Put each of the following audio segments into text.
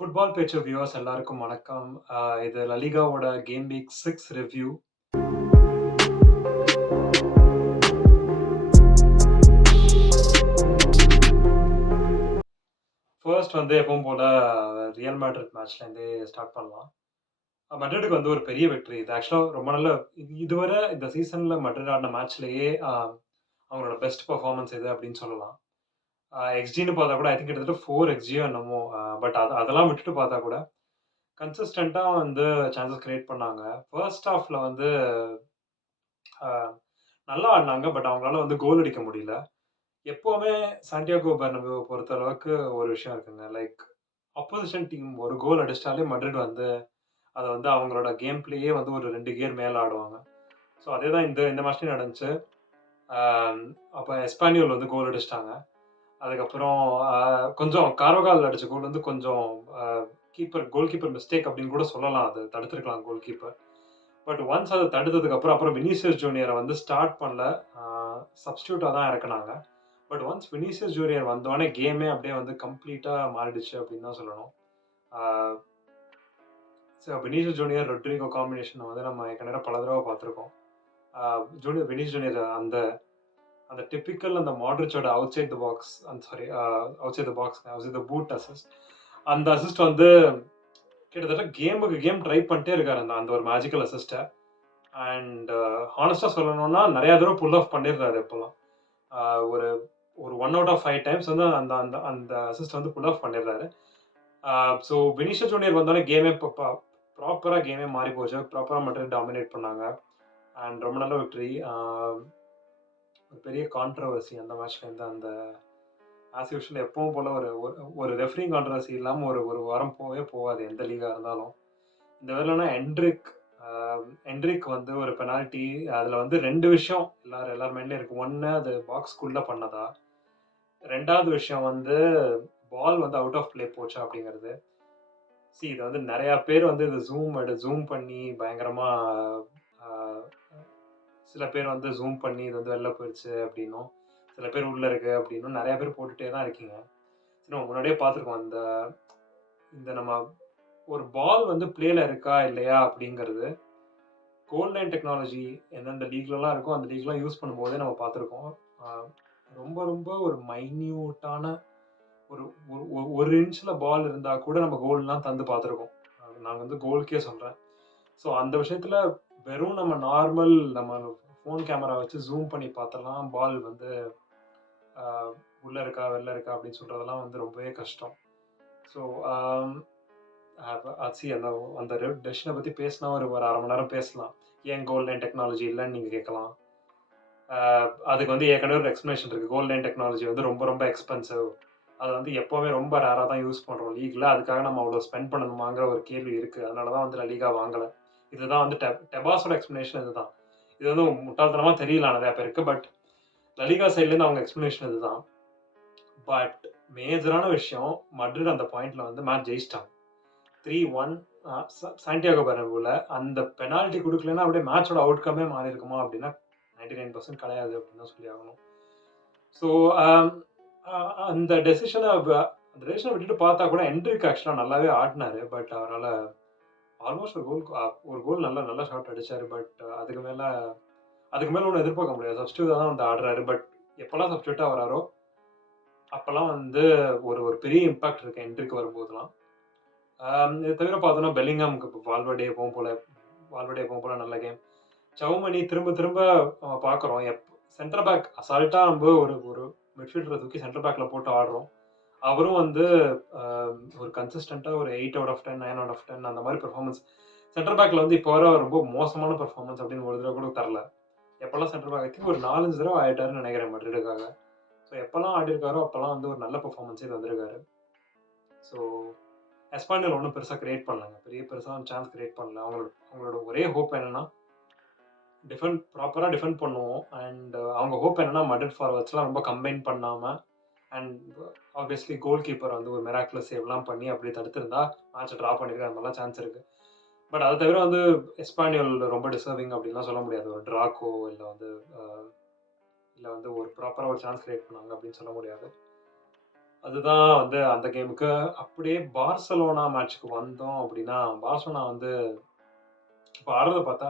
Football பேச்சு viewers எல்லாருக்கும் வணக்கம். இது லலிகாவோட கேம் வீக் 6 ரிவ்யூ. ஃபர்ஸ்ட் வந்து எப்பவும் போல ரியல் மேட்ரிட் மேட்ச்லேருந்தே ஸ்டார்ட் பண்ணலாம். மட்ரிடுக்கு வந்து ஒரு பெரிய வெற்றி. இது ஆக்சுவலா ரொம்ப நல்ல இதுவரை இந்த சீசன்ல மட்ரிட் ஆடின மேட்ச்லேயே அவங்களோட பெஸ்ட் பெர்ஃபார்மன்ஸ் எது அப்படின்னு சொல்லலாம். எக்ஸ்ஜின்னு பார்த்தா கூட ஐ திங்க் கிட்டத்தட்ட 4 எக்ஸ்ஜியோ என்னமோ. பட் அதெல்லாம் விட்டுட்டு பார்த்தா கூட கன்சிஸ்டன்ட்டா வந்து சான்சஸ் கிரியேட் பண்ணாங்க. ஃபர்ஸ்ட் ஹாஃப்ல வந்து அ நல்லா ஆடுனாங்க. பட் அவங்களால வந்து கோல் அடிக்க முடியல. எப்பவுமே சான்டியாகோ பெர்னபேவ பொறுத்த அளவுக்கு ஒரு விஷயம் இருக்குங்க. லைக் ஆப்போசிஷன் டீம் ஒரு கோல் அடிச்சிட்டாலே மட்ரிட் வந்து அத வந்து அவங்களோட கேம் பிளேயே வந்து ஒரு 2 கியர் மேல ஆடுவாங்க. ஸோ அதேதான் இந்த இந்த மேட்ச்லயும் நடந்துச்சு. ஆம், அப்ப எஸ்பானியோல் வந்து கோல் அடிச்சிட்டாங்க. அதுக்கப்புறம் அ கொஞ்சம் கார்வகால் அடிச்ச கோல் வந்து கொஞ்சம் அ கோல் கீப்பர் மிஸ்டேக் அப்படின்னு கூட சொல்லலாம். அது தடுத்திருக்கலாம் கோல் கீப்பர். பட் ஒன்ஸ் அத தடுத்ததுக்கு அப்புறம் வினிசியஸ் ஜூனியர வந்து ஸ்டார்ட் பண்ணல. ஆ சப்ஸ்டிடியூட்டா தான் இறக்குனாங்க. பட் ஒன்ஸ் வினிசியஸ் ஜூனியர் வந்தோனே கேமே அப்படியே வந்து கம்ப்ளீட்டா மாறிடுச்சு அப்படின்னு தான் சொல்லணும். ஆ வினிசியஸ் ஜூனியர், ரொட்ரிகோ காம்பினேஷன் வந்து நம்ம ஏற்கனவே பல தடவ பார்த்துருக்கோம். வினிசியஸ் ஜூனியர் அந்த அந்த டிபிக்கல் அந்த மாட்ரிச்சோட outside the box sorry outside the box outside the boot assist. அந்த அசிஸ்ட் வந்து கிட்டத்தட்ட கேமுக்கு கேம் ட்ரை பண்ணிட்டே இருக்காரு அந்த அந்த ஒரு மேஜிக்கல் அசிஸ்ட்ட. அண்ட் ஹானஸ்ட்டா சொல்லணும்னா நெறைய தடவ புல் ஆஃப் பண்ணிடுறாரு இப்பல்லாம். ஒரு ஒரு 1 அவுட் ஆஃப் 5 டைம்ஸ் வந்து அந்த அந்த அந்த அசிஸ்ட் வந்து புல் ஆஃப் பண்ணிடுறாரு. ஸோ வினிஷியஸ் ஜூனியர் வந்தோனே கேமே ப்ராப்பரா கேமே மாறி போச்சு. ப்ராப்பரா மட்டும் டாமினேட் பண்ணாங்க. அண்ட் ரொம்ப நல்ல வெற்றி. ஒரு பெரிய கான்ட்ரோவர்சி அந்த மேட்ச்லேருந்து அந்த ஆஸ் யூசுவல் எப்பவும் போல ஒரு ஒரு ஒரு ரெஃப்ரிங் கான்ட்ரோவர்சி இல்லாம ஒரு ஒரு வாரம் போவே போகாது எந்த லீகா இருந்தாலும். இந்த வேலைனா என்ட்ரிக் வந்து ஒரு பெனால்டி அதுல வந்து 2 விஷயம் எல்லார் மைண்ட்லயும் இருக்கு. 1 அது பாக்ஸ்க்குள்ள பண்ணதா. 2வது விஷயம் வந்து பால் வந்து அவுட் ஆஃப் பிளே போச்சா அப்படிங்கிறது. இது வந்து நெறைய பேர் வந்து இத ஜூம் பண்ணி பயங்கரமா ஆ சில பேர் வந்து ஜூம் பண்ணி இது வந்து வெளில போயிருச்சு அப்படின்னும், சில பேர் உள்ள இருக்கு அப்படின்னும் நெறைய பேர் போட்டுட்டே தான் இருக்கீங்க. நம்ம முன்னாடியே பார்த்துருக்கோம். இந்த இந்த நம்ம ஒரு பால் வந்து பிளேல இருக்கா இல்லையா அப்படிங்கிறது கோல் லைன் டெக்னாலஜி எந்தெந்த லீக்லலாம் இருக்கோ அந்த லீக்லாம் யூஸ் பண்ணும்போதே நம்ம பார்த்துருக்கோம். ஆ ரொம்ப ரொம்ப ஒரு மைன்யூட்டான ஒரு ஒரு ஒ 1 இன்ச்ல பால் இருந்தா கூட நம்ம கோல்லாம் தந்து பார்த்துருக்கோம். நான் வந்து கோலுக்கே சொல்றேன். ஸோ அந்த விஷயத்துல வெறும் நம்ம ஃபோன் கேமரா வச்சு ஜூம் பண்ணி பார்த்தெல்லாம் பால் வந்து அ உள்ள இருக்கா, வெளில இருக்கா அப்படின்னு சொல்றதெல்லாம் வந்து ரொம்பவே கஷ்டம். ஸோ ஆம் அந்த அந்த டெசிஷன பத்தி பேசினா ஒரு ஒரு 1/2 மணி நேரம் பேசலாம். ஏன் கோல் லைன் டெக்னாலஜி இல்லன்னு நீங்க கேட்கலாம். அ அதுக்கு வந்து ஏற்கனவே ஒரு எக்ஸ்ப்ளனேஷன் இருக்கு. கோல் லைன் டெக்னாலஜி வந்து ரொம்ப ரொம்ப எக்ஸ்பென்சிவ். அது வந்து எப்பவுமே ரொம்ப ரேரா தான் யூஸ் பண்றோம் லீக்ல. அதுக்காக நம்ம அவ்வளோ ஸ்பெண்ட் பண்ணணுமாங்கிற ஒரு கேள்வி இருக்கு. அதனால தான் வந்து லலிகா வாங்கல. இதுதான் வந்து டெபாஸோட எக்ஸ்ப்ளனேஷன் இதுதான். இது வந்து முட்டாள்தனமா தெரியலாம் நெறைய பேருக்கு. பட் லலிகா சைட்லேருந்து அவங்க எக்ஸ்ப்ளனேஷன் இதுதான். பட் மேஜரான விஷயம் மட்ரிட் அந்த பாயிண்ட்ல வந்து மேட்ச் ஜெயிச்சிட்டாங்க. 3-1 சான்டியாகோ பெர்னபேவுல அந்த பெனால்டி குடுக்கலன்னா அப்படியே மேட்சோட அவுட்கமே மாறி இருக்குமா அப்படின்னா 99% கிடையாது அப்படின்னு தான் சொல்லி ஆகணும். ஸோ அந்த டெசிஷன விட்டுட்டு பார்த்தா கூட என்ட்ரிக் ஆக்சுவலா நல்லாவே ஆடுனாரு. பட் அவரால ஆல்மோஸ்ட் ஒரு கோல் நல்ல நல்ல ஷாட் அடிச்சாரு. பட் அதுக்கு மேல ஒண்ணும் எதிர்பார்க்க முடியாது. சப்ஸ்டிடியூட்டா தான் வந்து ஆடுறாரு. பட் எப்பலாம் சப்ஸ்டிடியூட்டா வராரோ, அப்பலாம் வந்து ஒரு ஒரு பெரிய இம்பாக்ட் இருக்கு என்ட்ரிக்கு வரும்போதெல்லாம். இத தவிர பார்த்தோம்னா பெல்லிங்ஹாம்க்கு வால்வர்டே எப்பவும் போல நல்ல கேம். சவுமனி திரும்ப திரும்ப பார்க்குறோம். சென்டர் பேக் அசால்ட்டா நம்ப ஒரு ஒரு மிட்ஃபீல்டர தூக்கி சென்டர் பேக்ல போட்டு ஆடுறோம். அவரும் வந்து அ ஒரு கன்சிஸ்டன்ட்டா ஒரு 8 அவுட் ஆஃப் 10, 9 அவுட் ஆஃப் 10 அந்த மாரி பெர்ஃபார்மன்ஸ். சென்டர் பேக்ல வந்து இப்போ வர ரொம்ப மோசமான பெர்ஃபார்மன்ஸ் அப்படின்னு ஒரு தடவ கூட தரல. எப்பலாம் சென்டர் பேக் ஐ திங்க் ஒரு 4, 5 தடவ ஆயிட்டாருன்னு நெனைக்கிறேன் மட்ரிடுக்காக. ஸோ எப்பலாம் ஆடியிருக்காரோ, அப்பலாம் வந்து ஒரு நல்ல பெர்ஃபார்மன்ஸே தந்திருக்காரு. ஸோ எஸ்பானியல் ஒண்ணும் பெருசா கிரியேட் பண்ணலங்க. பெருசா சான்ஸ் கிரியேட் பண்ணல. அவங்களோட ஒரே ஹோப் என்னன்னா, ப்ராப்பரா டிஃபெண்ட் பண்ணுவோம். அண்ட் அவங்க ஹோப் என்னன்னா, மட்ரிட் ஃபார்வர்ட்ஸ்லாம் ரொம்ப கம்பைன் பண்ணாம அண்ட் ஆப்வியஸ்லி கோல் கீப்பர் வந்து ஒரு மிராக்குலஸ் சேவ்லாம் பண்ணி அப்படி தடுத்திருந்தா மேட்ச டிரா பண்ணிருக்க அந்த மாரிலாம் சான்ஸ் இருக்கு. பட் அத தவிர வந்து எஸ்பானியோல் ரொம்ப டிசர்விங் அப்படின்லாம் சொல்ல முடியாது. ஒரு டிராக்கோ அ இல்ல வந்து ஒரு ப்ராப்பரா ஒரு சான்ஸ் கிரியேட் பண்ணாங்க அப்படின்னு சொல்ல முடியாது. அதுதான் வந்து அந்த கேமுக்கு அப்படியே பார்சலோனா மேட்ச்க்கு வந்தோம் அப்படின்னா, பார்சலோனா வந்து இப்ப ஆடுறத பார்த்தா,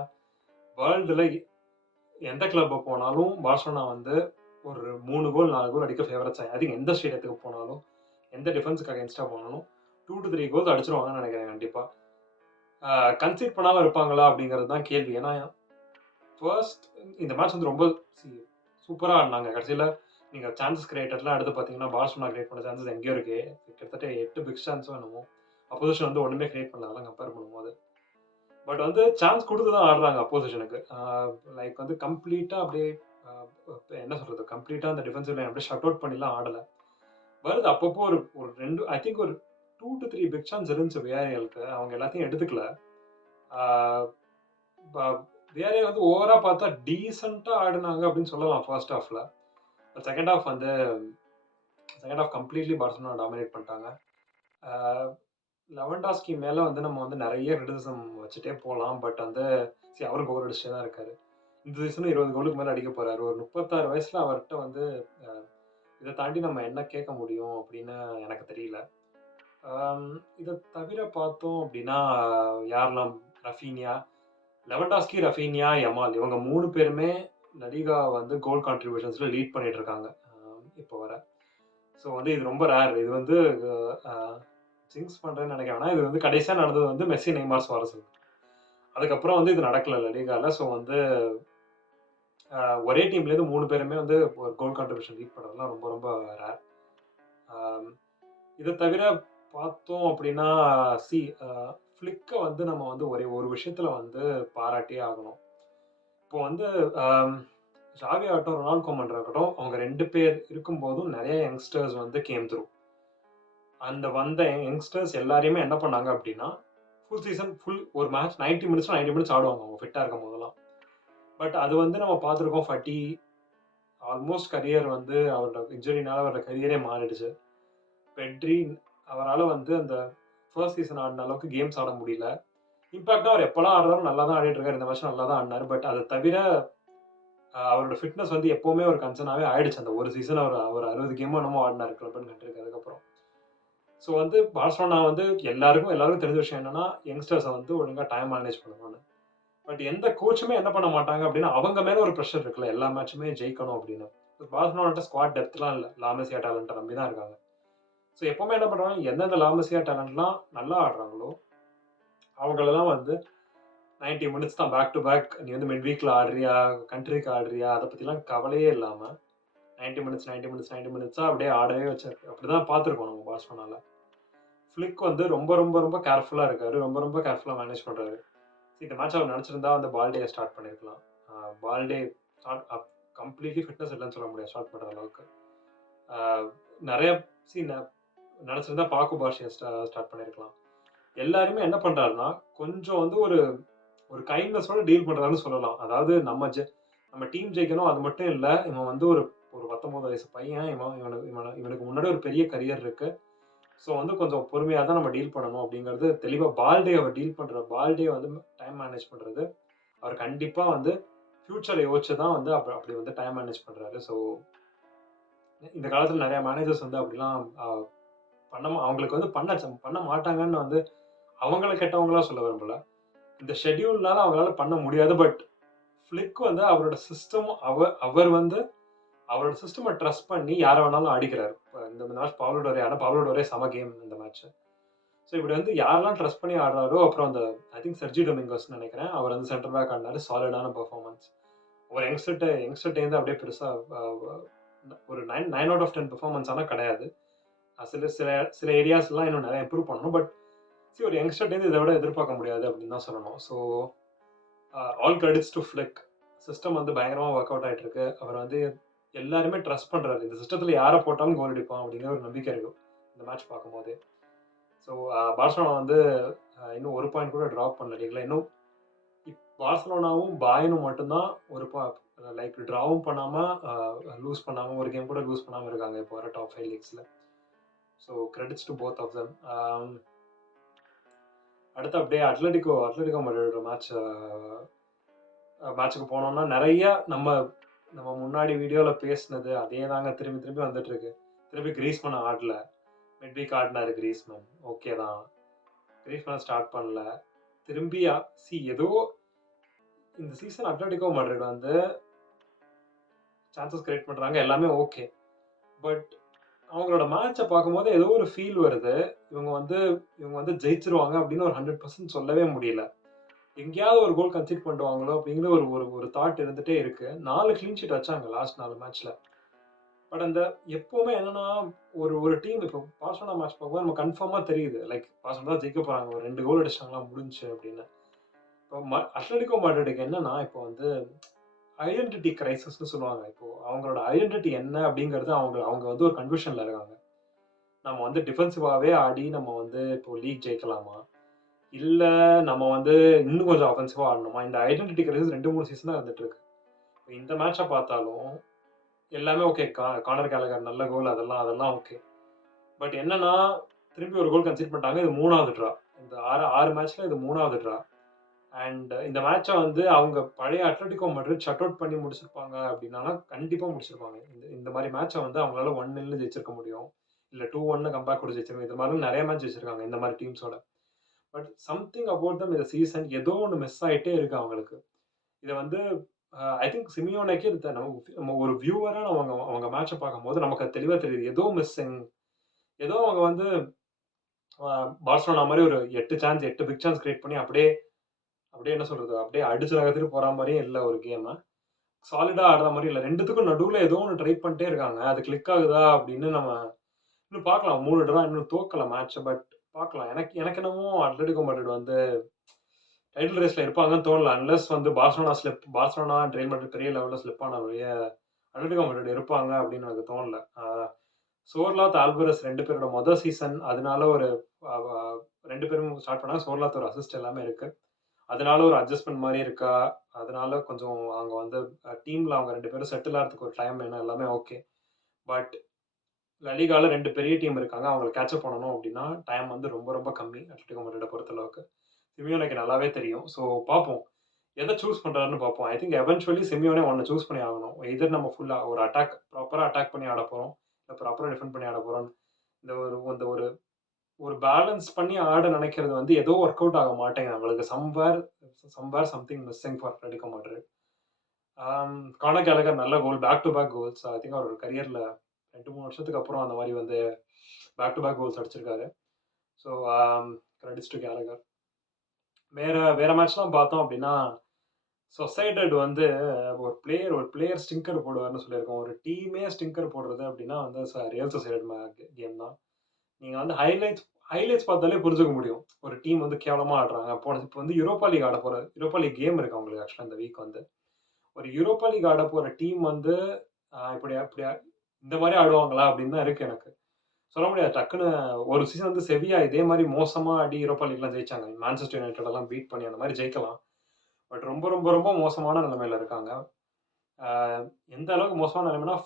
வேர்ல்டுல எந்த கிளப் போனாலும் பார்சலோனா வந்து ஒரு 3 கோல், 4 கோல் அடிக்க ஃபேவரைட்ஸ். ஐ திங்க் எந்த ஸ்டேடியத்துக்கு போனாலும், எந்த டிஃபென்ஸ்க்கு அகைன்ஸ்டா போனாலும் 2 to 3 கோல்ஸ் அடிச்சுருவாங்கன்னு நினைக்கிறேன் கண்டிப்பா. கன்சீட் பண்ணாம இருப்பாங்களா அப்படிங்கிறது தான் கேள்வி. ஏன்னா, ஃபர்ஸ்ட் இந்த மேட்ச் வந்து ரொம்ப சூப்பரா ஆடுனாங்க. கடைசியில நீங்க சான்சஸ் கிரியேட்டட்லாம் எடுத்து பார்த்தீங்கன்னா, பார்சலோனா கிரியேட் பண்ண சான்சஸ் எங்கேயோ இருக்கு. கிட்டத்தட்ட 8 பிக் சான்ஸோ என்னமோ. அப்போசிஷன் வந்து ஒண்ணுமே கிரியேட் பண்ணல அதெல்லாம் கம்பேர் பண்ணும்போது. பட் வந்து சான்ஸ் குடுத்து தான் ஆடுறாங்க அப்போசிஷனுக்கு. லைக் வந்து கம்ப்ளீட்டா அப்படியே அ என்ன சொல்றது? கம்ப்ளீட்டா அந்த டிஃபென்சிவ் லைன் அப்படியே ஷட் அவுட் பண்ணிலாம் ஆடல. வருது அப்பப்போ ஒரு ஒரு 2 ஐ திங்க் ஒரு 2 to 3 பிக் சான்ஸ் இருந்துச்சு விஐஎல்க்கு. அவங்க எல்லாத்தையும் எடுத்துக்கல. ஆ ப விஐஎல் வந்து ஓவரா பார்த்தா டீசென்ட்டா ஆடுனாங்க அப்படின்னு சொல்லலாம் ஃபர்ஸ்ட் ஹாஃப்ல. செகண்ட் ஹாஃப் வந்து second half completely Barcelona dominate பண்ணிட்டாங்க. ஆ லெவன்டாஸ்கி மேல வந்து நம்ம வந்து நெறைய கிரிட்டிசிசம் வச்சுட்டே போலாம். பட் வந்து அவரும் கோல் அடிச்சுட்டே தான் இருக்காரு. இந்த சீசனும் 20 கோலுக்கு மேல அடிக்க போறாரு. ஒரு 36 வயசுல அவர்ட்ட வந்து அ இத தாண்டி நம்ம என்ன கேட்க முடியும் அப்படின்னு எனக்கு தெரியல. அம் இத தவிர பார்த்தோம் அப்படின்னா, யாரெல்லாம் ரஃபீனியா, லெவன்டாஸ்கி, ரஃபீனியா, யமால் இவங்க 3 பேருமே லலிகா வந்து கோல் கான்ட்ரிபியூஷன்ஸ்ல லீட் பண்ணிட்டு இருக்காங்க. இப்போ வர. ஸோ வந்து இது ரொம்ப ரேர். இது வந்து அ ஜிங்க்ஸ் பண்றேன்னு நினைக்க வேணாம். இது வந்து கடைசியா நடந்தது வந்து மெஸ்ஸி, நெய்மார், சுவாரஸ். அதுக்கப்புறம் வந்து இது நடக்கல லலிகால. ஸோ வந்து ஒரே டீம்லேருந்து 3 பேருமே வந்து ஒரு கோல் கான்ட்ரிபியூஷன் லீட் பண்றதெல்லாம் ரொம்ப ரொம்ப ரேர். ஆம், இத தவிர பார்த்தோம் அப்படின்னா, சி அ ஃப்ளிக்க வந்து நம்ம வந்து ஒரே ஒரு விஷயத்துல வந்து பாராட்டியே ஆகணும். இப்போ வந்து அம் ஜாவி ஆகட்டும், ரொனால்ட் கோமன் இருக்கட்டும், அவங்க 2 பேர் இருக்கும்போதும் நெறைய யங்ஸ்டர்ஸ் வந்து கேம் த்ரூ. அந்த வந்த யங்ஸ்டர்ஸ் எல்லாரையுமே என்ன பண்ணாங்க அப்படின்னா, ஃபுல் ஒரு மேட்ச் 90 மினிட்ஸ்னா 90 மினிட்ஸ் ஆடுவாங்க அவங்க ஃபிட்டா இருக்கும்போதெல்லாம். பட் அது வந்து நம்ம பார்த்துருக்கோம் ஃபட்டி ஆல்மோஸ்ட் கரியர் வந்து அவரோட இன்ஜுரினால அவரோட கரியரே மாறிடுச்சு. பெட்ரி அவரால வந்து அந்த ஃபர்ஸ்ட் சீசன் ஆடின அளவுக்கு கேம்ஸ் ஆட முடியல. இம்பாக்ட்டா அவர் எப்பலாம் ஆடுறாரோ நல்லா தான் ஆடிட்டு இருக்காரு. இந்த வருஷம் நல்லா தான் ஆடினாரு. பட் அத தவிர அவரோட ஃபிட்னஸ் வந்து எப்பவுமே ஒரு கன்சர்னாவே ஆயிடுச்சு. அந்த ஒரு சீசன் அவர் அவர் 60 கேமோ என்னமோ ஆடினாரு கிளப்ன்னு கண்ட்ரிக்கு அதுக்கப்புறம். ஸோ வந்து பார்சலோனா வந்து எல்லாருக்கும் தெரிஞ்ச விஷயம் என்னன்னா, யங்ஸ்டர்ஸ வந்து ஒழுங்கா டைம் மேனேஜ் பண்ணணும்னு. பட் எந்த கோச்சுமே என்ன பண்ண மாட்டாங்க அப்படின்னா, அவங்க மேல ஒரு பிரஷர் இருக்குல்ல. எல்லா மேட்சுமே ஜெயிக்கணும் அப்படின்னு. பார்சலோனாட்ட ஸ்குவாட் டெப்த்லாம் இல்ல. லாமசியா டேலண்ட்ட நம்பி தான் இருக்காங்க. ஸோ எப்பவுமே என்ன பண்றாங்க, எந்தெந்த லாமசியா டேலண்ட்லாம் நல்லா ஆடுறாங்களோ, அவங்களெல்லாம் வந்து 90 மினிட்ஸ் தான் பேக் டு பேக். நீ வந்து மிட் வீக்ல ஆடுறியா, கண்ட்ரிக்கு ஆடுறியா, அத பத்திலாம் கவலையே இல்லாம 90 மினிட்ஸ், 90 மினிட்ஸ், 90 மினிட்ஸா அப்படியே ஆடவே வச்சாரு. அப்படிதான் பார்த்துருக்கோம் நம்ம பார்சலோனால. ஃபிளிக் வந்து ரொம்ப ரொம்ப ரொம்ப கேர்ஃபுல்லா இருக்காரு. ரொம்ப ரொம்ப கேர்ஃபுல்லா மேனேஜ் பண்றாரு. இந்த மேட்ச் அவர் நினைச்சிருந்தா வந்து பால்டே ஸ்டார்ட் பண்ணியிருக்கலாம். பால்டே ஸ்டார்ட் கம்ப்ளீட்லி ஃபிட்னஸ் இல்லன்னு சொல்ல முடியாது ஸ்டார்ட் பண்ற அளவுக்கு. ஆ நெறைய சி ந நினைச்சிருந்தா பாக்கு பாஷிய ஸ்டார்ட் பண்ணியிருக்கலாம். எல்லாருமே என்ன பண்றாருன்னா, கொஞ்சம் வந்து ஒரு ஒரு கைண்ட்னஸோட டீல் பண்றாருன்னு சொல்லலாம். அதாவது நம்ம டீம் ஜெயிக்கணும் அது மட்டும் இல்ல. இவன் வந்து ஒரு ஒரு 19 வயசு பையன். இவனுக்கு முன்னாடி ஒரு பெரிய கரியர் இருக்கு. ஸோ வந்து கொஞ்சம் பொறுமையா தான் நம்ம டீல் பண்ணணும் அப்படிங்கிறது தெளிவா பால்டே வந்து டைம் மேனேஜ் பண்றது. அவர் கண்டிப்பா வந்து ஃபியூச்சரை யோசிச்சு தான் வந்து அப்படி வந்து டைம் மேனேஜ் பண்றாரு. ஸோ இந்த காலத்துல நெறைய மேனேஜர்ஸ் வந்து அப்படிலாம் அவங்களுக்கு வந்து பண்ண மாட்டாங்கன்னு வந்து அவங்கள கெட்டவங்களா சொல்ல விரும்பல. இந்த ஷெட்யூல்னால அவங்களால பண்ண முடியாது. பட் ஃபிளிக் வந்து அவரோட சிஸ்டம் அவர் வந்து அவரோட சிஸ்டம ட்ரஸ்ட் பண்ணி யார வேணாலும் ஆடிக்கிறாரு. இப்ப இந்த மேட்ச் பாவ்லோ டோரே செம கேம் இந்த மேட்ச். ஸோ இப்படி வந்து யாரெல்லாம் ட்ரஸ்ட் பண்ணி ஆடுறாரோ, அப்புறம் அந்த ஐ திங்க் செர்ஜி டொமிங்கோஸ்ன்னு நெனைக்கிறேன். அவர் வந்து சென்டர் பேக் ஆடுனாரு. சாலிடான பெர்ஃபார்மன்ஸ். ஒரு யங்ஸ்டர்ட்டேருந்து அப்படியே பெருசா அ ஒரு 9 அவுட் ஆஃப் 10 பெர்ஃபார்மன்ஸ் ஆனா கிடையாது. சில சில சில ஏரியாஸ்லாம் இன்னும் நெறைய இம்ப்ரூவ் பண்ணணும். பட் ஒரு யங்ஸ்டர்ட்டேருந்து இத விட எதிர்பார்க்க முடியாது அப்படின்னு தான் சொல்லணும். So all credits to flick. System வந்து பயங்கரமா ஒர்க் அவுட் ஆயிட்டு இருக்கு. அவர் வந்து எல்லாருமே ட்ரஸ்ட் பண்றாரு. இந்த சிஸ்டத்துல யார போட்டாலும் கோல் அடிப்பான் அப்படிங்கிற ஒரு நம்பிக்கை இருக்கு. இந்த மேட்ச் பார்க்கும்போதே. ஸோ பார்சலோனா வந்து இன்னும் ஒரு பாயிண்ட் கூட டிராப் பண்ணல லீக்ல. இன்னும் பார்சலோனாவும் பாயனும் மட்டும் தான் ஒரு லைக் டிராவும் பண்ணாம லூஸ் பண்ணாம ஒரு கேம் கூட லூஸ் பண்ணாம இருக்காங்க இப்போ வர டாப் 5 லீக்ஸ்ல. So credits to both of them. அடுத்து அப்படியே அட்லெட்டிகோ மேட்ரிடோட மேட்ச்சுக்கு போனோம்னா நிறைய நம்ம நம்ம முன்னாடி வீடியோல பேசினது அதே தாங்க திரும்பி திரும்பி வந்துட்டு இருக்கு. திருப்பி கிரீஸ்மன் ஆடல. மிட் வீக் ஆடினாரு கிரீஸ்மன், ஓகே தான். கிரீஸ்மன் ஸ்டார்ட் பண்ணல. திரும்பி ஏதோ இந்த சீசன் அட்லெட்டிகோ மேட்ரிட் வந்து சான்சஸ் கிரியேட் பண்றாங்க, எல்லாமே ஓகே. பட் அவங்களோட மேட்சை பார்க்கும்போது ஏதோ ஒரு ஃபீல் வருது, இவங்க வந்து ஜெயிச்சிருவாங்க அப்படின்னு ஒரு 100% சொல்லவே முடியல. எங்கேயாவது ஒரு கோல் கன்சிட் பண்ணுவாங்களோ அப்படிங்கிற ஒரு ஒரு ஒரு தாட் இருந்துட்டே இருக்கு. 4 கிளீன் ஷீட் வச்சாங்க லாஸ்ட் 4 மேட்ச்ல. பட் அந்த எப்பவுமே என்னன்னா, ஒரு ஒரு டீம் இப்போ பார்சலோனா மேட்ச் பார்க்கும்போது நம்ம கன்ஃபார்மா தெரியுது, லைக் பார்சலோனா தான் ஜெயிக்க போறாங்க, ஒரு 2 கோல் அடிச்சாங்களா முடிஞ்சு அப்படின்னு. இப்போ அட்லெட்டிகோ மேட்ரிடுக்கு என்னன்னா, இப்போ வந்து ஐடென்டிட்டி கிரைசிஸ்னு சொல்லுவாங்க. இப்போ அவங்களோட ஐடென்டிட்டி என்ன அப்படிங்கிறது அவங்க அவங்க வந்து ஒரு கன்ஃபியூஷன்ல இருக்காங்க. நம்ம வந்து டிஃபென்சிவாவே ஆடி நம்ம வந்து இப்போ லீக் ஜெயிக்கலாமா? இல்ல நம்ம வந்து இன்னும் கொஞ்சம் அஃபென்சிவா ஆடணுமா? இந்த ஐடென்டிட்டி கிரைசிஸ் 2, 3 சீசனா இருந்துட்டு இருக்கு. இப்ப இந்த மேட்ச பார்த்தாலும் எல்லாமே ஓகே. கானர் கேலகர் நல்ல கோல், அதெல்லாம் அதெல்லாம் ஓகே. பட் என்னன்னா, திரும்பி ஒரு கோல் கன்சிட் பண்ணிட்டாங்க. இது 3வது ட்ரா. இந்த 6 மேட்ச்ல இது 3வது ட்ரா. அண்ட் இந்த மேட்ச வந்து அவங்க பழைய அட்லெட்டிகோ மேட்ரிட் ஷட் அவுட் பண்ணி முடிச்சிருப்பாங்க அப்படின்னாலும் கண்டிப்பா முடிச்சிருப்பாங்க. இந்த இந்த மாதிரி மேட்ச வந்து அவங்களால 1-0 ஜெயிச்சிருக்க முடியும். இல்ல 2-1 கம்பேக் கூட ஜெயிச்சிருக்காங்க. இது மாதிரி நிறைய மேட்ச் ஜெயிச்சிருக்காங்க இந்த மாதிரி டீம்ஸோட. பட் சம்திங் அபவுட் தம் இந்த சீசன் ஏதோ ஒண்ணு மிஸ் ஆயிட்டே இருக்கு அவங்களுக்கு. இத வந்து ஐ திங்க் சிமியோனேக்கே இது நம்ம ஒரு வியூவரா அவங்க அவங்க மேட்ச பார்க்கும்போது நமக்கு அது தெளிவா தெரியுது. ஏதோ மிஸ்ஸிங். ஏதோ அவங்க வந்து பார்சலோனா மாதிரி ஒரு 8 சான்ஸ் 8 பிக் சான்ஸ் கிரியேட் பண்ணி அப்படியே அப்படியே என்ன சொல்றது? அப்படியே அடிச்சு நகர்த்திட்டு போற மாரியே இல்ல ஒரு கேம. சாலிடா ஆடுற மாரி இல்ல. 2த்துக்கும் நடுவுல ஏதோ ஒண்ணு ட்ரை பண்ணிட்டே இருக்காங்க. அது கிளிக் ஆகுதா அப்படின்னு நம்ம இன்னும் பார்க்கலாம். 3 ட்ரா இன்னும் தோக்கல மேட்ச். பட் பார்க்கலாம். எனக்கு எனக்கு என்னமோ அட்லெட்டிகோ மேட்ரிட் வந்து டைட்டில் ரேஸ்ல இருப்பாங்கன்னு தோணல. அன்லெஸ் வந்து பார்சலோனா, ரெயல் மேட்ரிட் பெரிய லெவல்ல ஸ்லிப் ஆன ஒழிய அட்லெட்டிகோ மேட்ரிட் இருப்பாங்க அப்படின்னு எனக்கு தோணல. சோர்லாத், ஆல்வரஸ் 2 பேரோட சீசன். அதனால ஒரு அ அ 2 பேரும் ஸ்டார்ட் பண்ணாங்க. சோர்லாத் ஒரு அசிஸ்ட் எல்லாமே இருக்கு. அதனால ஒரு அட்ஜஸ்ட்மென்ட் மாரி இருக்கா? அதனால கொஞ்சம் அவங்க வந்து டீம்ல அவங்க 2 பேரும் செட்டில் ஆறதுக்கு ஒரு டைம் வேணும். எல்லாமே ஓகே. பட் லலிகால 2 பெரிய டீம் இருக்காங்க. அவங்கள கேட்ச் அப் பண்ணணும் அப்டின்னா, டைம் வந்து ரொம்ப ரொம்ப கம்மி. அட்லெட்டிகோ மேட்ரிட்ட பொறுத்தளவுக்கு. சிமியோனேக்கு நல்லாவே தெரியும். ஸோ பார்ப்போம். எத சூஸ் பண்றாருன்னு பார்ப்போம். ஐ திங்க் எவென்ச்சுவலி சிமியோனே ஒண்ண சூஸ் பண்ணி ஆகணும். எய்தர் நம்ம ஃபுல்லா ஒரு ப்ராப்பரா அட்டாக் பண்ணி ஆடப் போறோம். இல்ல ப்ராப்பரா டிஃபெண்ட் பண்ணி ஆடப் போறோம். இந்த ஒரு ஒரு பேலன்ஸ் பண்ணி ஆட நினைக்கிறது வந்து ஏதோ ஒர்க் அவுட் ஆக மாட்டேங்குது அவங்களுக்கு. Somewhere something missing for Atletico Madrid. Conor Gallagher நல்ல goal, back to back goals. I think அவர் கரியர்ல 2, 3 வருஷத்துக்கு அப்புறம் அந்த மாரி வந்து பேக் டு பேக் கோல்ஸ் அடிச்சிருக்காரு. So credits to Gallagher. வேற வேற மேட்ச்லாம் பார்த்தோம் அப்படின்னா, சொசைடட் வந்து ஒரு பிளேயர் ஸ்டிங்கர் போடுவார்ன்னு சொல்லியிருக்கோம். ஒரு டீமே ஸ்டிங்கர் போடுறது அப்படின்னா வந்து ரியல் சொசைடட் கேம் தான். நீங்க வந்து ஹைலைட்ஸ் பார்த்தாலே புரிஞ்சுக்க முடியும். ஒரு டீம் வந்து கேவலமா ஆடுறாங்க. இப்போ வந்து யூரோப்பா லீக் கேம் இருக்கு அவங்களுக்கு ஆக்சுவலா இந்த வீக் வந்து. ஒரு யூரோப்பா லீக் ஆடப் போற டீம் வந்து இப்படி அப்படி இந்த மாரி ஆடுவாங்களா? அப்படின்னு தான் இருக்கு எனக்கு. சொல்ல முடியாது. டக்குன்னு ஒரு சீசன் வந்து செவியா இதே மாரி மோசமா ஆடி யூரோப்பா லீக்லாம் ஜெயிச்சாங்க. மான்செஸ்டர் யுனைட்டட் எல்லாம் பீட் பண்ணி அந்த மாரி ஜெயிக்கலாம். பட் ரொம்ப ரொம்ப ரொம்ப மோசமான நிலைமையில இருக்காங்க. அ எந்த அளவுக்கு மோசமான நிலைமைன்னா,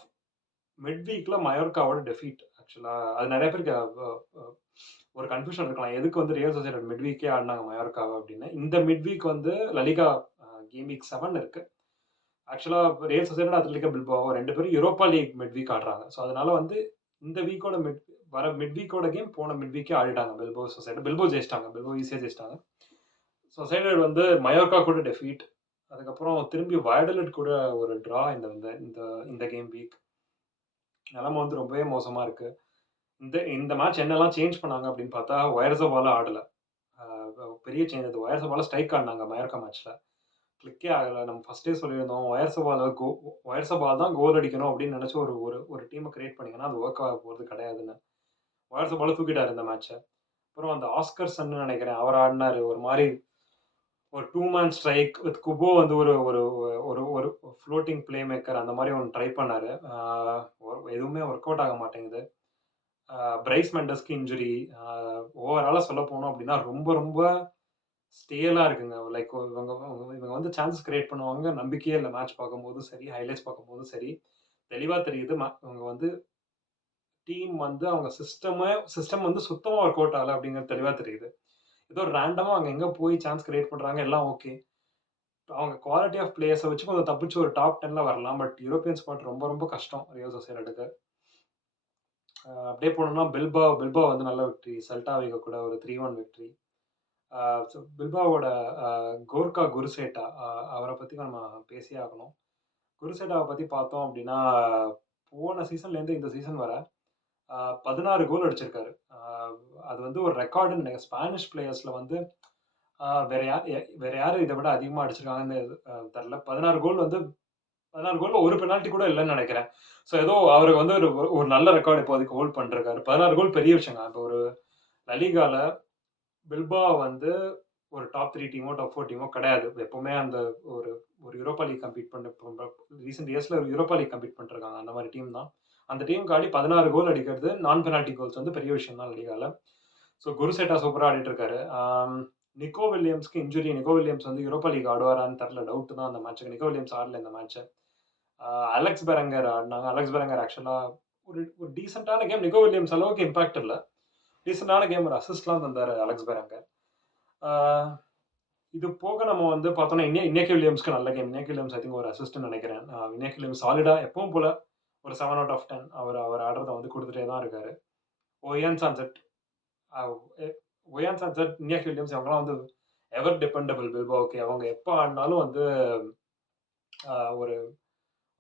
மிட் வீக்ல மயோர்காவோட டெஃபீட் ஆக்சுவலா. அது நெறைய பேருக்கு அ அ ஒரு கன்ஃப்யூஷன் இருக்கலாம். எதுக்கு வந்து ரியல் சொசைடட் மிட் வீக்கே ஆடுனாங்க மயோர்காவ அப்படின்னு. இந்த மிட் வீக் வந்து லலிகா கேம் வீக் 7 இருக்கு. ஆக்சுவலா ரியல் சொசைடட், அத்லெட்டிகோ பில்பாவோ 2 பேரும் யூரோப்பா லீக் மிட் வீக் ஆடுறாங்க. ஸோ அதனால வந்து இந்த வீக்கோட மிட் வீக்கோட கேம் போன மிட் வீக்கே ஆடிட்டாங்க பில்போ சொசைடட். பில்போ ஜெயிச்சிட்டாங்க. பில்போ ஈஸியா ஜெயிச்சிட்டாங்க. சொசைடட் வந்து மயோர்கா கூட டெஃபீட். அதுக்கப்புறம் திரும்பி வயடலட் கூட ஒரு ட்ரா இந்த இந்த இந்த இந்த கேம் வீக். நிலைமை வந்து ரொம்பவே மோசமா இருக்கு. இந்த இந்த மேட்ச் என்னெல்லாம் சேஞ்ச் பண்ணாங்க அப்படின்னு பார்த்தா, ஒயர்சபால ஆடல. அ பெரிய சேஞ்ச் அது. ஒயர்சபால ஸ்ட்ரைக் ஆடுனாங்க மயோர்கா மேட்ச்ல. கிளிக்கே ஆகல. நம்ம ஃபர்ஸ்ட்டே சொல்லியிருந்தோம். ஒயர்சபால் தான் கோல் அடிக்கணும் அப்படின்னு நினைச்சு ஒரு ஒரு ஒரு டீம கிரியேட் பண்ணீங்கன்னா, அது ஒர்க் ஆக போறது கிடையாதுன்னு. ஒயர்சபால தூக்கிட்டாரு இந்த மேட்ச்ச. அப்புறம் அந்த ஆஸ்கர்சன்னு நினைக்கிறேன். அவர் ஆடுனாரு. ஒரு மாரி ஒரு 2 மேன் ஸ்ட்ரைக் வித் குபோ வந்து ஒரு ஒரு ஒரு ஒரு ஃப்ளோட்டிங் பிளே மேக்கர் அந்த மாரி ஒண்ணு ட்ரை பண்ணாரு. எதுவுமே ஒர்க் அவுட் ஆக மாட்டேங்குது. Price மெண்டஸ்க்கு injury. அ ஓவராலா சொல்லப் போனோம் அப்படின்னா, ரொம்ப ரொம்ப ஸ்டேலா இருக்குங்க. லைக் இவங்க இவங்க வந்து சான்ஸ் கிரியேட் பண்ணுவாங்க. நம்பிக்கையே இல்ல மேட்ச் பார்க்கும்போதும் சரி, ஹைலைட்ஸ் பார்க்கும்போதும் சரி. தெளிவா தெரியுது. இவங்க வந்து டீம் வந்து அவங்க சிஸ்டம் வந்து சுத்தமா ஒர்க் அவுட் ஆகல அப்படிங்கிறது தெளிவா தெரியுது. ஏதோ ரேண்டமா அங்க எங்க போய் சான்ஸ் கிரியேட் பண்றாங்க. எல்லாம் ஓகே. அவங்க குவாலிட்டி ஆஃப் பிளேயர்ஸ வச்சு கொஞ்சம் தப்பிச்சு ஒரு டாப் 10ல வரலாம். பட் யூரோப்பியன் ஸ்பாட் ரொம்ப ரொம்ப கஷ்டம் ரியல் சொசைடடுக்கு. அப்படியே போனோம்னா பில்பா வந்து நல்ல வெற்றி. செல்டா விகோ கூட ஒரு 3-1 வெற்றி. ஸோ பில்பாவோட கோர்கா குருசேட்டா அவர பத்தி நம்ம பேசியே ஆகணும். குருசேட்டாவ பத்தி பார்த்தோம் அப்படின்னா, போன சீசன்லேருந்து இந்த சீசன் வர 16 கோல் அடிச்சிருக்காரு. அது வந்து ஒரு ரெக்கார்டுன்னு நினைக்கிறேன். ஸ்பானிஷ் பிளேயர்ஸ்ல வந்து வேற யாரு இத விட அதிகமா அடிச்சிருக்காங்கன்னு தெரியல. 16 கோல் வந்து 16 கோல்ல ஒரு பெனால்டி கூட இல்லன்னு நெனைக்கிறேன். ஸோ ஏதோ அவருக்கு வந்து ஒரு ஒரு நல்ல ரெக்கார்ட் இப்போதைக்கு ஹோல்ட் பண்ணிருக்காரு. 16 கோல் பெரிய விஷயங்க. இப்போ ஒரு லலிகால பில்பா வந்து ஒரு டாப் 3 டீமோ, டாப் 4 டீமோ கிடையாது. எப்பவுமே அந்த ஒரு ஒரு யூரோப்பா லீக் கம்ப்ளீட் பண்ண ரீசென்ட் இயர்ஸ்ல ஒரு யூரோப்பா லீக் கம்ப்ளீட் பண்ணிருக்காங்க. அந்த மாரி டீம் தான். அந்த டீமுக்கு ஆடி 16 கோல் அடிக்கிறது நான் பெனால்டி கோல்ஸ் வந்து பெரிய விஷயம் தான் லலிகால. ஸோ குருசேட்டா சூப்பரா ஆடிட்டு இருக்காரு. நிக்கோ வில்லியம்ஸ்க்கு இன்ஜுரி. நிக்கோ வில்லியம்ஸ் வந்து யூரோப்பா லீக் ஆடுவாரான்னு தெரியல. டவுட் தான் அந்த மேட்ச்க்கு. நிக்கோ வில்லியம்ஸ் ஆடல இந்த மேட்ச். அலெக்ஸ் பெரங்கர் ஆடுனாங்க. அலெக்ஸ் பெரங்கர் ஆக்சுவலா ஒரு ஒரு டீசென்ட்டான கேம். நிக்கோ வில்லியம்ஸ் அளவுக்கு இம்பாக்ட் இல்ல. டீசென்ட்டான கேம். ஒரு அசிஸ்ட்லாம் தந்தாரு அலெக்ஸ் பெரங்கர். ஆ இது போக நம்ம வந்து பார்த்தோம்னா, இனியக்கி வில்லியம்ஸ்க்கு நல்ல கேம். இனியக்கி வில்லியம்ஸ் ஐ திங்க் ஒரு அசிஸ்ட்ன்னு நெனைக்கிறேன். இனியக்கி வில்லியம்ஸ் சாலிடா எப்பவும் போல ஒரு 7 அவுட் ஆஃப் 10 அவர் ஆடுறத வந்து குடுத்துட்டே தான் இருக்காரு. ஒயான் சான்செட் அ எ ஒயான் சான்செட், இனியக்கி வில்லியம்ஸ் இவங்கலாம் வந்து எவர் டிபெண்டபிள் பில்பாவோக்கு. அவங்க எப்ப ஆடுனாலும் வந்து ஒரு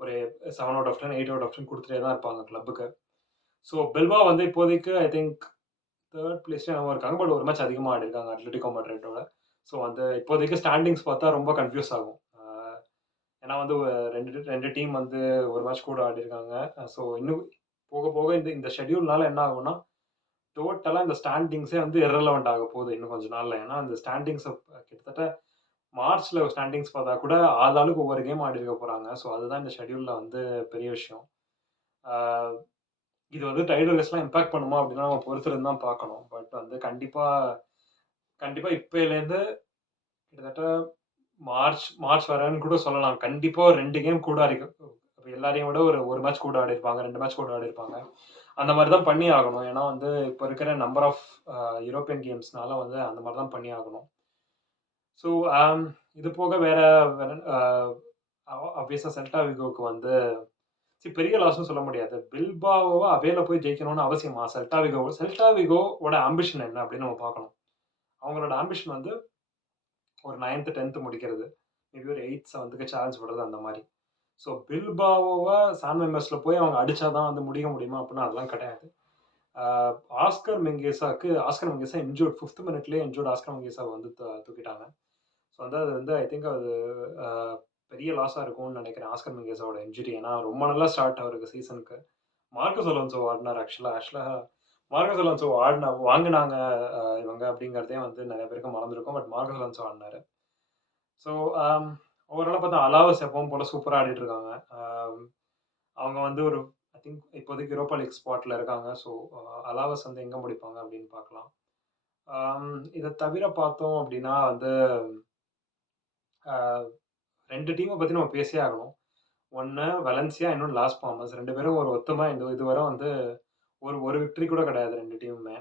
ஒரு 7 அவுட் ஆஃப் 10, 8 அவுட் ஆஃப் 10 குடுத்துட்டே தான் இருப்பாங்க கிளப்புக்கு. ஸோ பில்பா வந்து இப்போதைக்கு ஐ திங்க் 3 பிளேஸ்லயோ என்னமோ இருக்காங்க. பட் ஒரு மேட்ச் அதிகமா ஆடிருக்காங்க அட்லெட்டிகோ மேட்ரிட்டோட. ஸோ வந்து இப்போதைக்கு ஸ்டாண்டிங்ஸ் பார்த்தா ரொம்ப கன்ஃப்யூஸ் ஆகும். ஏன்னா வந்து 2 டீம் வந்து ஒரு மேட்ச் கூட ஆடிருக்காங்க. ஸோ இன்னும் போக போக இந்த இந்த ஷெட்யூல்னால என்ன ஆகும்னா, டோட்டலா இந்த ஸ்டாண்டிங்ஸே வந்து இர்ரெலவன்ட் ஆக போகுது இன்னும் கொஞ்ச நாள்ல. ஏன்னா அந்த ஸ்டாண்டிங்ஸ கிட்டத்தட்ட மார்ச்ல ஸ்டாண்டிங்ஸ் பார்த்தா கூட ஆளாளுக்கு ஒவ்வொரு கேம் ஆடிருக்க போறாங்க. ஸோ அதுதான் இந்த ஷெட்யூல்ல வந்து பெரிய விஷயம். ஆ இது வந்து டைட்டில் ரேஸ்லாம் இம்பாக்ட் பண்ணுமா அப்படின்னா நம்ம பொறுத்திருந்து தான் பார்க்கணும். பட் வந்து கண்டிப்பா கண்டிப்பா இப்பயிலேருந்து கிட்டத்தட்ட மார்ச் வரன்னு கூட சொல்லலாம். கண்டிப்பா ஒரு 2 கேம் கூட எல்லாரையும் விட ஒரு மேட்ச் கூட ஆடிருப்பாங்க. 2 மேட்ச் கூட ஆடிருப்பாங்க. அந்த மாரி தான் பண்ணி ஆகணும். ஏன்னா வந்து இப்ப இருக்கிற நம்பர் ஆஃப் யூரோப்பியன் கேம்ஸ்னால வந்து அந்த மாரி தான் பண்ணி ஆகணும். ஸோ இது போக வேற வேற ஆப்வியஸா செல்டா விகோக்கு வந்து பெரிய லாஸ்ன்னு சொல்ல முடியாது. பில்பாவோவ அவேல போய் ஜெயிக்கணும்னு அவசியமா? செல்டா விகோவோட ஆம்பிஷன் என்ன அப்படின்னு நம்ம பார்க்கணும். அவங்களோட ஆம்பிஷன் வந்து ஒரு 9த், 10த் முடிக்கிறது. மேபி ஒரு 8த், 7த்க்கு சான்ஸ் விடுறது அந்த மாரி. ஸோ பில்பாவோவ சான் மெமர்ஸ்ல போய் அவங்க அடிச்சா தான் வந்து முடிக்க முடியுமா? அப்படின்னா அதெல்லாம் கிடையாது. ஆ ஆஸ்கர் மெங்கேசா இன்ஜூர்ட் 5த் மினிட்லயே ஆஸ்கர் மெங்கேசாவ வந்து தூக்கிட்டாங்க. ஸோ வந்து அது வந்து ஐ திங்க் அது அ பெரிய லாஸா இருக்கும்னு நெனைக்கிறேன். ஆஸ்கர் மெங்கேசாவோட இன்ஜுரி. ஏன்னா ரொம்ப நல்லா ஸ்டார்ட் அவருக்கு சீசனுக்கு. மார்கஸ் அலோன்சோ ஆடுனாரு ஆக்சுவலா மார்கஸ் அலோன்சோ வாங்குனாங்க இவங்க அப்படிங்கிறதே வந்து நெறைய பேருக்கு மறந்திருக்கும். பட் மார்கஸ் அலோன்சோ ஆடுனாரு. ஸோ ஓவராலா பார்த்தா அலாவஸ் எப்பவும் போல சூப்பரா ஆடிட்டு இருக்காங்க. அவங்க வந்து ஒரு ஐ திங்க் இப்போதைக்கு யூரோப்பா லீக் ஸ்பாட்ல இருக்காங்க. ஸோ அலாவஸ் வந்து எங்க முடிப்பாங்க அப்படின்னு பார்க்கலாம். இத தவிர பார்த்தோம் அப்படின்னா வந்து அ 2 டீம பத்தி நம்ம பேசியே ஆகணும். ஒண்ணு வலன்சியா, இன்னொன்னு லாஸ் பால்மர்ஸ். 2 பேரும் ஒரு ஒத்தமா இதுவரை வந்து ஒரு விக்டரி கூட கிடையாது 2 டீமுமே.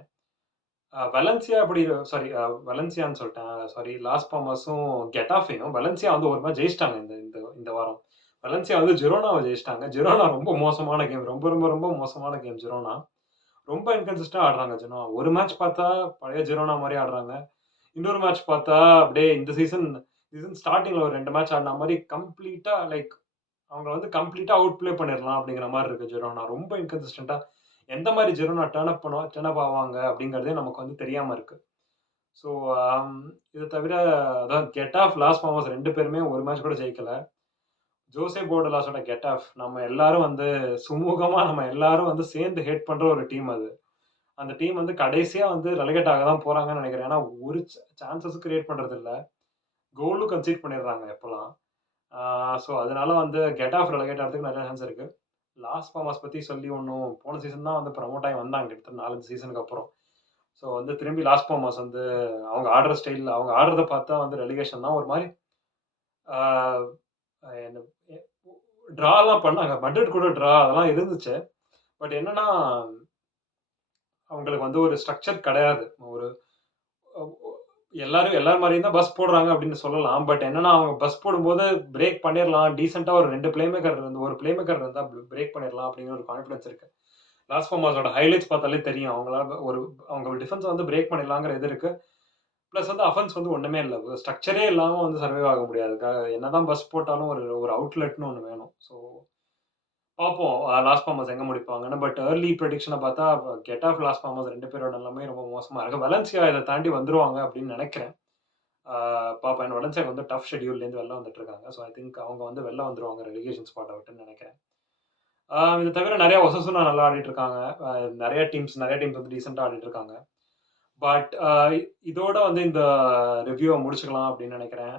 வலன்சியா அப்படி சாரி வலன்சியான்னு சொல்ட்டேன். சாரி லாஸ் பால்மர்ஸும் கெட்டாஃபேயும் வலன்சியா வந்து ஒரு மேட்ச் ஜெயிச்சுட்டாங்க இந்த இந்த இந்த வாரம். வலன்சியா வந்து ஜிரோனாவ ஜெயிச்சுட்டாங்க. ஜிரோனா ரொம்ப மோசமான கேம். ரொம்ப ரொம்ப ரொம்ப மோசமான கேம் ஜிரோனா. ரொம்ப இன்கன்சிஸ்டன்ட்டா ஆடுறாங்க ஜிரோனா. ஒரு மேட்ச் பார்த்தா பழைய ஜிரோனா மாரி ஆடுறாங்க. இன்னொரு மேட்ச் பார்த்தா அப்படியே இந்த சீசன் சீசன் ஸ்டார்ட்டிங்ல ஒரு 2 மேட்ச் ஆடுன மாரி கம்ப்ளீட்டா லைக் அவங்கள வந்து கம்ப்ளீட்டா அவுட் ப்ளே பண்ணிரலாம் அப்படிங்கிற மாரி இருக்கு ஜிரோனா. ரொம்ப இன்கன்சிஸ்டன்ட்டா எந்த மாரி ஜிரோனா டர்ன் அப் ஆவாங்க அப்படிங்கிறதே நமக்கு வந்து தெரியாம இருக்கு. ஸோ இத தவிர அதான் கெட்டாஃப், லாஸ் பால்மர்ஸ் 2 பேருமே ஒரு மேட்ச் கூட ஜெயிக்கல. ஜோசே போர்டலாஸோட கெட்டாஃப் நம்ம எல்லாரும் வந்து சுமூகமா நம்ம எல்லாரும் வந்து சேர்ந்து ஹேட் பண்ற ஒரு டீம் அது. அந்த டீம் வந்து கடைசியா வந்து ரெலகேட் ஆக தான் போறாங்கன்னு நெனைக்கிறேன். ஏன்னா ஒரு சான்ஸஸ் கிரியேட் பண்றது இல்ல. கோலும் கன்சீட் பண்ணிடுறாங்க இப்பல்லாம். ஸோ அதனால வந்து கெட்டாஃப் ரெலகேட் ஆகுறதுக்கு நெறைய சான்ஸ் இருக்கு. லாஸ் பால்மர்ஸ் பத்தி சொல்லி ஒண்ணும் போன சீசன் தான் வந்து ப்ரமோட் ஆகி வந்தாங்க கிட்டத்தட்ட 4, 5 சீசனுக்கு அப்புறம். ஸோ வந்து திரும்பி லாஸ் பால்மர்ஸ் வந்து அவங்க ஆடுற ஸ்டைல்ல அவங்க ஆடுறத பார்த்தா வந்து ரெலிகேஷன் தான் ஒரு மாரி ஆ என்ன ட்ராலாம் பண்ணாங்க. மட்ரிட் கூட அதெல்லாம் இருந்துச்சு. பட் என்னன்னா, அவங்களுக்கு வந்து ஒரு ஸ்ட்ரக்சர் கிடையாது. ஒரு எல்லாரும் மாரியும் தான் பஸ் போடுறாங்க அப்படின்னு சொல்லலாம். பட் என்னன்னா, அவங்க பஸ் போடும்போது பிரேக் பண்ணிரலாம். டீசென்ட்டா ஒரு 2 பிளே மேக்கர் ஒரு பிளே மேக்கர் இருந்தா பிரேக் பண்ணிரலாம் அப்படிங்கிற ஒரு கான்ஃபிடன்ஸ் இருக்கு. லாஸ் பாமாஸோட ஹைலைட்ஸ் பார்த்தாலே தெரியும். அவங்க டிஃபென்ஸ் வந்து பிரேக் பண்ணிடலாங்கிற இது இருக்கு. பிளஸ் வந்து அஃபென்ஸ் வந்து ஒண்ணுமே இல்ல. ஸ்ட்ரக்சரே இல்லாம வந்து சர்வைவ் ஆக முடியாது. என்னதான் பஸ் போட்டாலும் ஒரு ஒரு அவுட்லெட்ன்னு ஒண்ணு வேணும். ஸோ பார்ப்போம். லாஸ் பாமஸ் எங்க முடிப்பாங்கன்னு. பட் ஏர்லி பிரெடிக்ஷன பார்த்தா கெட்டாஃப், லாஸ் பாமஸ் 2 பேரோட நிலைமை ரொம்ப மோசமா இருக்கு. வலன்சியா இத தாண்டி வந்துருவாங்க அப்படின்னு நெனைக்கிறேன். ஆ பார்ப்பேன். வலன்சியாக்கு வந்து டஃப் ஷெட்யூல்லேருந்து வெளில வந்துட்டு இருக்காங்க. ஸோ ஐ திங்க் அவங்க வந்து வெளில வந்துருவாங்க ரெலிகேஷன் ஸ்பாட்ட விட்டுன்னு நெனைக்கிறேன். இத தவிர நெறைய ஒசசுனா நல்லா ஆடிட்டு இருக்காங்க. நெறைய டீம்ஸ் வந்து டீசென்ட்டா ஆடிட்டு இருக்காங்க. பட் இதோட வந்து இந்த ரிவ்யூவ முடிச்சுக்கலாம் அப்படின்னு நெனைக்கிறேன்.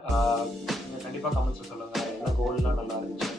நீங்க கண்டிப்பா கமெண்ட்ஸ்ல சொல்லுங்க. என்ன கோல்லாம் நல்லா இருந்துச்சு.